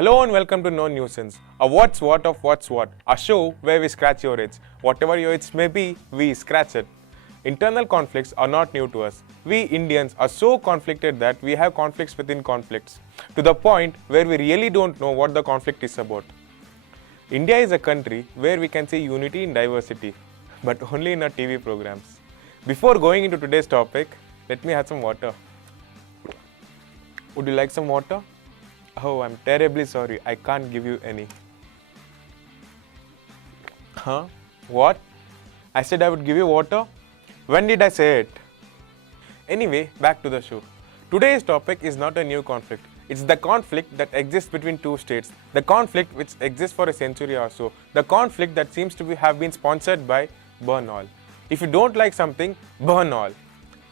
Hello and welcome to No Nuisance, a what's what of what's what, a show where we scratch your itch. Whatever your itch may be, we scratch it. Internal conflicts are not new to us. We Indians are so conflicted that we have conflicts within conflicts, to the point where we really don't know what the conflict is about. India is a country where we can see unity in diversity, but only in our TV programs. Before going into today's topic, let me have some water. Would you like some water? Oh, I'm terribly sorry, I can't give you any. Huh? What? I said I would give you water? When did I say it? Anyway, back to the show. Today's topic is not a new conflict. It's the conflict that exists between two states. The conflict which exists for a century or so. The conflict that seems to have been sponsored by burn all. If you don't like something, burn all.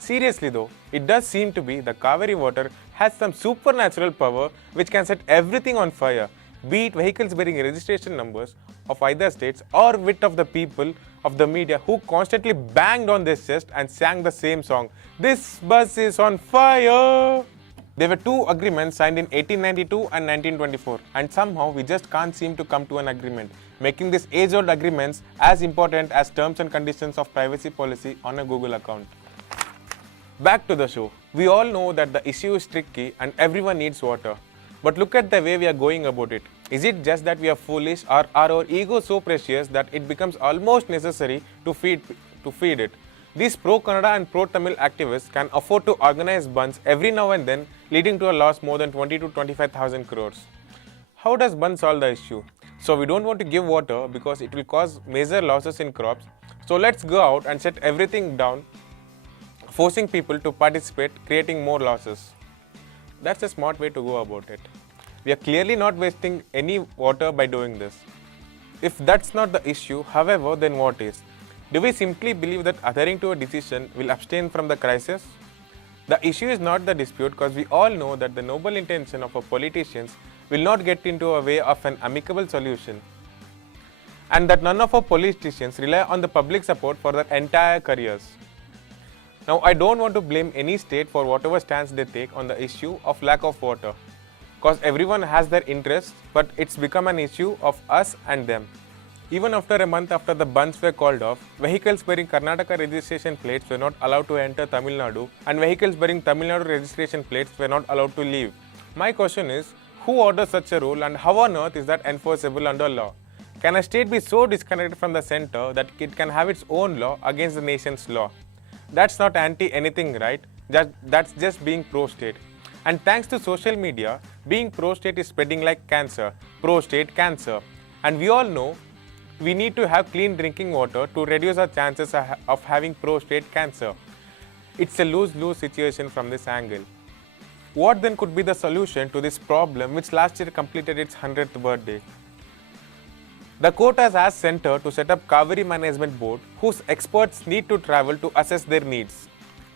Seriously though, it does seem to be the Cauvery water has some supernatural power which can set everything on fire, be it vehicles bearing registration numbers of either states or wit of the people of the media who constantly banged on this chest and sang the same song, "This bus is on fire." There were two agreements signed in 1892 and 1924, and somehow we just can't seem to come to an agreement, making these age-old agreements as important as terms and conditions of privacy policy on a Google account. Back to the show. We all know that the issue is tricky and everyone needs water. But look at the way we are going about it. Is it just that we are foolish, or are our egos so precious that it becomes almost necessary to feed it? These pro-Kannada and pro-Tamil activists can afford to organize bunds every now and then, leading to a loss more than 20 to 25,000 crores. How does bund solve the issue? So we don't want to give water because it will cause major losses in crops. So let's go out and shut everything down, forcing people to participate, creating more losses. That's a smart way to go about it. We are clearly not wasting any water by doing this. If that's not the issue, however, then what is? Do we simply believe that adhering to a decision will abstain from the crisis? The issue is not the dispute, because we all know that the noble intention of our politicians will not get into a way of an amicable solution, and that none of our politicians rely on the public support for their entire careers. Now, I don't want to blame any state for whatever stance they take on the issue of lack of water, because everyone has their interests, but it's become an issue of us and them. Even after a month after the bunds were called off, vehicles bearing Karnataka registration plates were not allowed to enter Tamil Nadu, and vehicles bearing Tamil Nadu registration plates were not allowed to leave. My question is, who orders such a rule, and how on earth is that enforceable under law? Can a state be so disconnected from the center that it can have its own law against the nation's law? That's not anti-anything, right? That's just being pro-state. And thanks to social media, being pro-state is spreading like cancer. Pro-state cancer. And we all know we need to have clean drinking water to reduce our chances of having pro-state cancer. It's a lose-lose situation from this angle. What then could be the solution to this problem, which last year completed its 100th birthday? The court has asked Center to set up Cauvery Management Board, whose experts need to travel to assess their needs.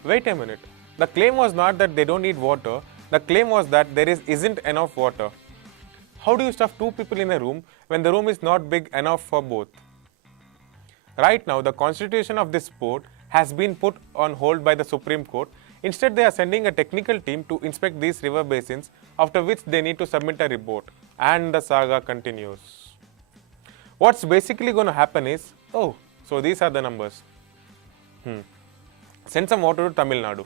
Wait a minute. The claim was not that they don't need water. The claim was that there isn't enough water. How do you stuff two people in a room when the room is not big enough for both? Right now, the constitution of this board has been put on hold by the Supreme Court. Instead, they are sending a technical team to inspect these river basins, after which they need to submit a report. And the saga continues. What's basically going to happen is, so these are the numbers. Send some water to Tamil Nadu.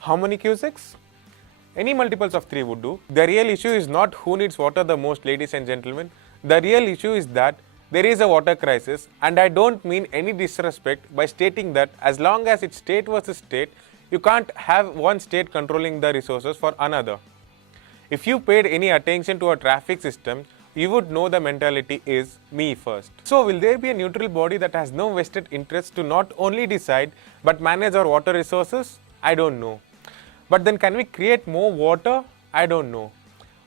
How many cusecs? Any multiples of 3 would do. The real issue is not who needs water the most, ladies and gentlemen. The real issue is that there is a water crisis, and I don't mean any disrespect by stating that as long as it's state versus state, you can't have one state controlling the resources for another. If you paid any attention to a traffic system, you would know the mentality is me first. So will there be a neutral body that has no vested interest to not only decide but manage our water resources? I don't know. But then can we create more water? I don't know.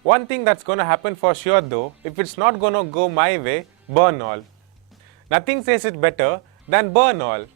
One thing that's going to happen for sure though, if it's not going to go my way, burn all. Nothing says it better than burn all.